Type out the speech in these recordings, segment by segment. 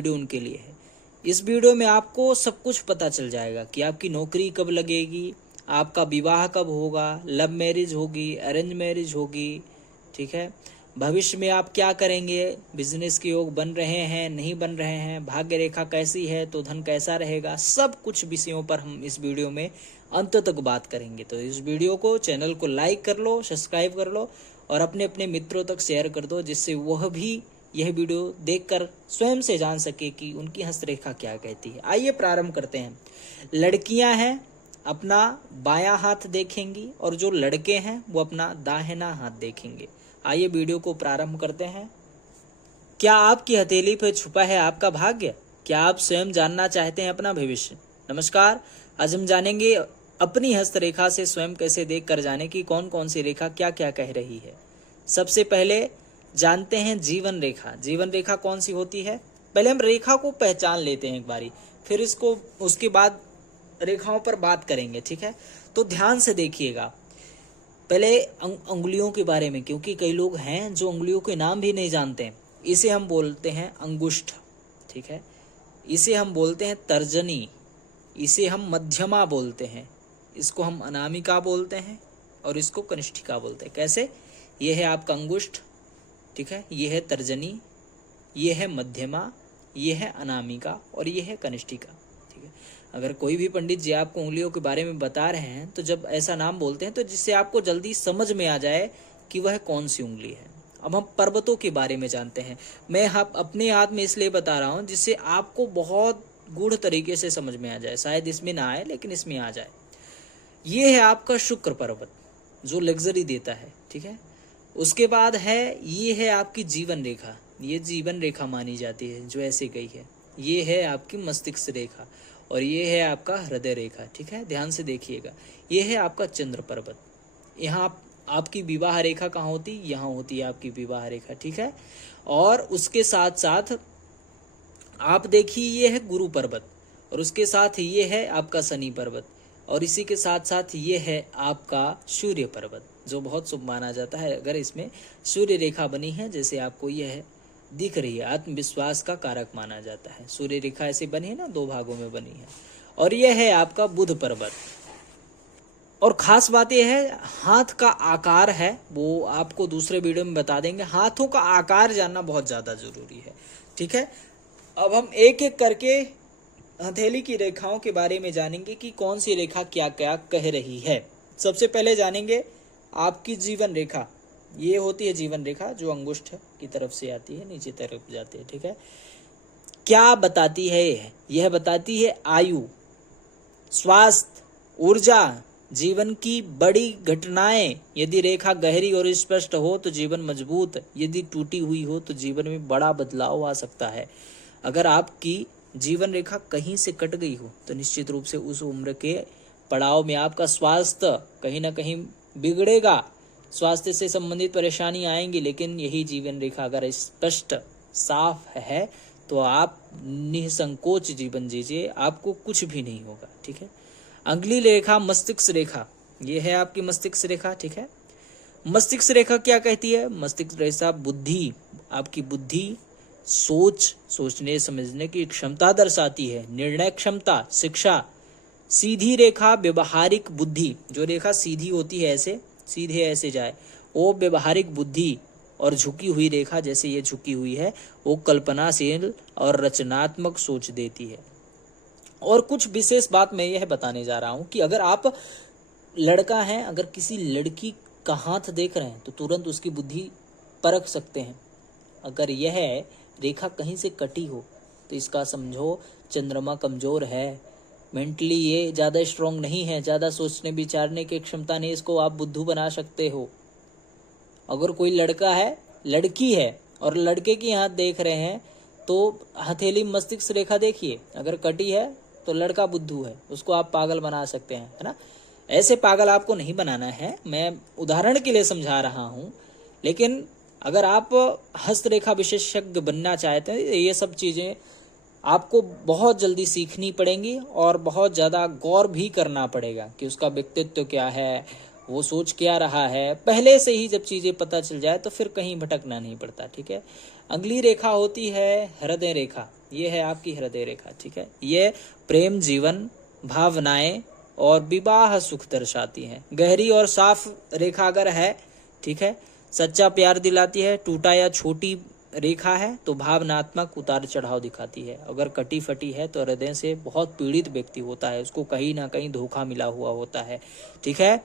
Video उनके लिए है। इस वीडियो में आपको सब कुछ पता चल जाएगा कि आपकी नौकरी कब लगेगी, आपका विवाह कब होगा, लव मैरिज होगी, अरेंज मैरिज होगी, ठीक है, भविष्य में आप क्या करेंगे, बिजनेस के योग बन रहे हैं नहीं बन रहे हैं, भाग्य रेखा कैसी है तो धन कैसा रहेगा, सब कुछ विषयों पर हम इस वीडियो में अंत तक बात करेंगे। तो इस वीडियो को, चैनल को लाइक कर लो, सब्सक्राइब कर लो और अपने अपने मित्रों तक शेयर कर दो, जिससे वह भी यह वीडियो देखकर स्वयं से जान सके कि उनकी हस्तरेखा क्या कहती है। आइए प्रारंभ करते हैं। लड़कियां हैं अपना बायां हाथ देखेंगी और जो लड़के हैं वो अपना दाहिना हाथ देखेंगे। आइए वीडियो को प्रारंभ करते हैं। क्या आपकी हथेली पर छुपा है आपका भाग्य? क्या आप स्वयं जानना चाहते हैं अपना भविष्य? नमस्कार, आज हम जानेंगे अपनी हस्तरेखा से स्वयं कैसे देख कर जाने की कौन कौन सी रेखा क्या क्या कह रही है। सबसे पहले जानते हैं जीवन रेखा। जीवन रेखा कौन सी होती है? पहले हम रेखा को पहचान लेते हैं एक बारी, फिर इसको उसके बाद रेखाओं पर बात करेंगे, ठीक है। तो ध्यान से देखिएगा पहले अंगुलियों के बारे में, क्योंकि कई लोग हैं जो अंगुलियों के नाम भी नहीं जानते। इसे हम बोलते हैं अंगुष्ठ, ठीक है। इसे हम बोलते हैं तर्जनी, इसे हम मध्यमा बोलते हैं, इसको हम अनामिका बोलते हैं और इसको कनिष्ठिका बोलते हैं। कैसे? यह है आपका अंगुष्ठ, ठीक है, यह है तर्जनी, यह है मध्यमा, यह है अनामिका और यह है कनिष्ठिका, ठीक है। अगर कोई भी पंडित जी आपको उंगलियों के बारे में बता रहे हैं तो जब ऐसा नाम बोलते हैं तो जिससे आपको जल्दी समझ में आ जाए कि वह कौन सी उंगली है। अब हम पर्वतों के बारे में जानते हैं। मैं अपने हाथ में इसलिए बता रहा हूँ जिससे आपको बहुत गूढ़ तरीके से समझ में आ जाए। शायद इसमें ना आए लेकिन इसमें आ जाए। ये है आपका शुक्र पर्वत जो लग्जरी देता है, ठीक है। उसके बाद है, ये है आपकी जीवन रेखा, ये जीवन रेखा मानी जाती है जो ऐसे गई है। ये है आपकी मस्तिष्क रेखा और ये है आपका हृदय रेखा, ठीक है, ध्यान से देखिएगा। ये है आपका चंद्र पर्वत। यहाँ आपकी विवाह रेखा कहाँ होती? यहाँ होती है आपकी विवाह रेखा, ठीक है। और उसके साथ साथ आप देखिए ये है गुरु पर्वत और उसके साथ ये है आपका शनि पर्वत और इसी के साथ साथ ये है आपका सूर्य पर्वत जो बहुत शुभ माना जाता है अगर इसमें सूर्य रेखा बनी है। जैसे आपको यह दिख रही है, आत्मविश्वास का कारक माना जाता है। सूर्य रेखा ऐसे बनी है ना, 2 भागों में बनी है। और यह है आपका बुध पर्वत। और खास बात यह है, हाथ का आकार है, वो आपको दूसरे वीडियो में बता देंगे। हाथों का आकार जानना बहुत ज्यादा जरूरी है, ठीक है। अब हम एक एक करके हथेली की रेखाओं के बारे में जानेंगे कि कौन सी रेखा क्या क्या कह रही है। सबसे पहले जानेंगे आपकी जीवन रेखा। ये होती है जीवन रेखा जो अंगुष्ठ की तरफ से आती है, नीचे तरफ जाती है, ठीक है। क्या बताती है? यह बताती है आयु, स्वास्थ्य, ऊर्जा, जीवन की बड़ी घटनाएं। यदि रेखा गहरी और स्पष्ट हो तो जीवन मजबूत, यदि टूटी हुई हो तो जीवन में बड़ा बदलाव आ सकता है। अगर आपकी जीवन रेखा कहीं से कट गई हो तो निश्चित रूप से उस उम्र के पड़ाव में आपका स्वास्थ्य कहीं ना कहीं बिगड़ेगा, स्वास्थ्य से संबंधित परेशानी आएंगी। लेकिन यही जीवन रेखा अगर स्पष्ट साफ है तो आप निसंकोच जीवन जीजिए, आपको कुछ भी नहीं होगा, ठीक है। अगली रेखा मस्तिष्क रेखा, ये है आपकी मस्तिष्क रेखा, ठीक है। मस्तिष्क रेखा क्या कहती है? मस्तिष्क रेखा बुद्धि, आपकी बुद्धि, सोच, सोचने समझने की क्षमता दर्शाती है, निर्णय क्षमता, शिक्षा। सीधी रेखा व्यवहारिक बुद्धि, जो रेखा सीधी होती है ऐसे सीधे ऐसे जाए वो व्यवहारिक बुद्धि, और झुकी हुई रेखा जैसे ये झुकी हुई है वो कल्पनाशील और रचनात्मक सोच देती है। और कुछ विशेष बात मैं यह बताने जा रहा हूं कि अगर आप लड़का हैं, अगर किसी लड़की का हाथ देख रहे हैं तो तुरंत उसकी बुद्धि परख सकते हैं। अगर यह रेखा कहीं से कटी हो तो इसका समझो चंद्रमा कमजोर है, मेंटली ये ज़्यादा स्ट्रांग नहीं है, ज़्यादा सोचने विचारने की क्षमता नहीं, इसको आप बुद्धू बना सकते हो। अगर कोई लड़का है, लड़की है और लड़के की हाथ देख रहे हैं तो हथेली मस्तिष्क रेखा देखिए, अगर कटी है तो लड़का बुद्धू है, उसको आप पागल बना सकते हैं, है ना। ऐसे पागल आपको नहीं बनाना है, मैं उदाहरण के लिए समझा रहा हूँ। लेकिन अगर आप हस्तरेखा विशेषज्ञ बनना चाहते हैं ये सब चीज़ें आपको बहुत जल्दी सीखनी पड़ेंगी और बहुत ज़्यादा गौर भी करना पड़ेगा कि उसका व्यक्तित्व क्या है, वो सोच क्या रहा है। पहले से ही जब चीज़ें पता चल जाए तो फिर कहीं भटकना नहीं पड़ता, ठीक है। अगली रेखा होती है हृदय रेखा। ये है आपकी हृदय रेखा, ठीक है। ये प्रेम, जीवन, भावनाएं और विवाह सुख दर्शाती है। गहरी और साफ रेखा अगर है, ठीक है, सच्चा प्यार दिलाती है। टूटा या छोटी रेखा है तो भावनात्मक उतार चढ़ाव दिखाती है। अगर कटी फटी है तो हृदय से बहुत पीड़ित व्यक्ति होता है, उसको कहीं ना कहीं धोखा मिला हुआ होता है, ठीक है।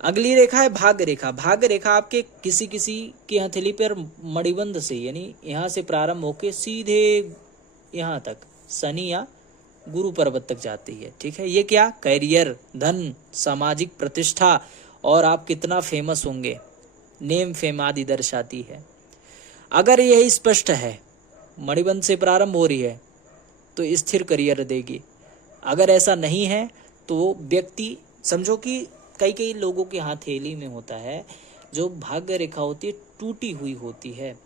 अगली रेखा है भाग्य रेखा। भाग्य रेखा आपके किसी किसी की हथेली पर मणिबंध से, यानी यहाँ से प्रारंभ होके सीधे यहाँ तक शनि या गुरु पर्वत तक जाती है, ठीक है। ये क्या, करियर, धन, सामाजिक प्रतिष्ठा और आप कितना फेमस होंगे, नेम फेम आदि दर्शाती है। अगर यह स्पष्ट है, मणिबंध से प्रारंभ हो रही है, तो स्थिर करियर देगी। अगर ऐसा नहीं है तो व्यक्ति, समझो कि कई कई लोगों के हथेली में होता है जो भाग्य रेखा होती है टूटी हुई होती है।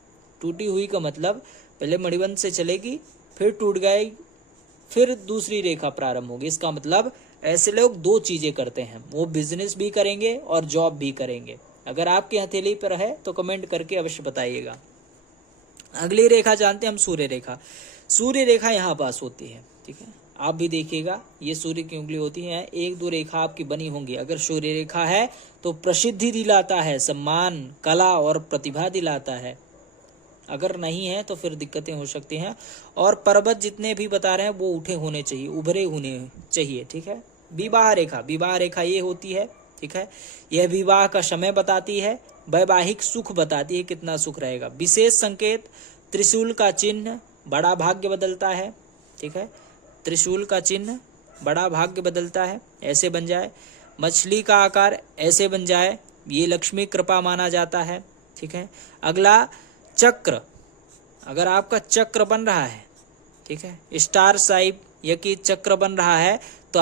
टूटी हुई का मतलब पहले मणिबंध से चलेगी, फिर टूट गई, फिर दूसरी रेखा प्रारंभ होगी। इसका मतलब ऐसे लोग दो चीजें करते हैं, वो बिजनेस भी करेंगे और जॉब भी करेंगे। अगर आपके हथेली पर है तो कमेंट करके अवश्य बताइएगा। अगली रेखा जानते हैं हम, सूर्य रेखा। सूर्य रेखा यहाँ पास होती है, ठीक है। आप भी देखिएगा, ये सूर्य की उंगली होती है, एक दो रेखा आपकी बनी होंगी। अगर सूर्य रेखा है तो प्रसिद्धि दिलाता है, सम्मान, कला और प्रतिभा दिलाता है। अगर नहीं है तो फिर दिक्कतें हो सकती हैं। और पर्वत जितने भी बता रहे हैं वो उठे होने चाहिए, उभरे होने चाहिए, ठीक है। विवाह रेखा, विवाह रेखा ये होती है, ठीक है। यह विवाह का समय बताती है, वैवाहिक सुख बताती है, कितना सुख रहेगा। विशेष संकेत, त्रिशूल का चिन्ह बड़ा भाग्य बदलता है, ठीक है। त्रिशूल का चिन्ह बड़ा भाग्य बदलता है, ऐसे बन जाए। मछली का आकार ऐसे बन जाए, ये लक्ष्मी कृपा माना जाता है, ठीक है। अगला चक्र, अगर आपका चक्र बन रहा है, ठीक है, स्टार साइप या कि चक्र बन रहा है तो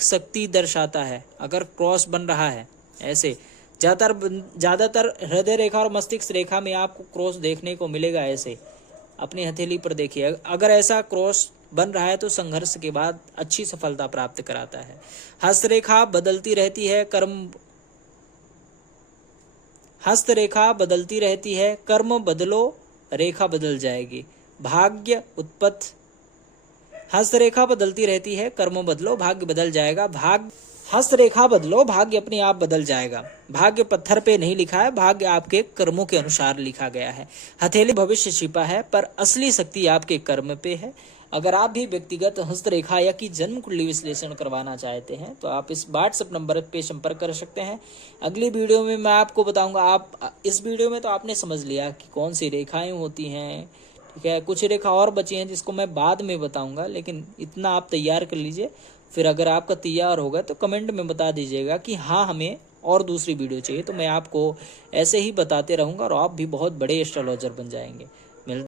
शक्ति दर्शाता है। अगर क्रॉस बन रहा है ऐसे, ज्यादातर हृदय रेखा और मस्तिष्क रेखा में आपको क्रॉस देखने को मिलेगा। ऐसे अपनी हथेली पर देखिए, अगर ऐसा क्रॉस बन रहा है तो संघर्ष के बाद अच्छी सफलता प्राप्त कराता है। हस्तरेखा बदलती रहती है, हस्तरेखा बदलती रहती है, कर्म बदलो रेखा बदल जाएगी। भाग्य उत्पत्ति, हस्तरेखा बदलती रहती है, कर्म बदलो भाग्य बदल जाएगा। हस्तरेखा बदलो, भाग्य अपने आप बदल जाएगा। भाग्य पत्थर पे नहीं लिखा है, भाग्य आपके कर्मों के अनुसार लिखा गया है। हथेली भविष्य छिपा है पर असली शक्ति आपके कर्म पे है। अगर आप भी व्यक्तिगत हस्तरेखा या कि जन्म कुंडली विश्लेषण करवाना चाहते हैं तो आप इस व्हाट्सएप नंबर पे संपर्क कर सकते हैं। अगली वीडियो में मैं आपको बताऊंगा, आप इस वीडियो में तो आपने समझ लिया कि कौन सी रेखाएं होती हैं, ठीक है। कुछ रेखा और बची हैं जिसको मैं बाद में बताऊंगा, लेकिन इतना आप तैयार कर लीजिए। फिर अगर आपका तैयार होगा तो कमेंट में बता दीजिएगा कि हाँ हमें और दूसरी वीडियो चाहिए, तो मैं आपको ऐसे ही बताते रहूँगा और आप भी बहुत बड़े एस्ट्रोलॉजर बन जाएंगे।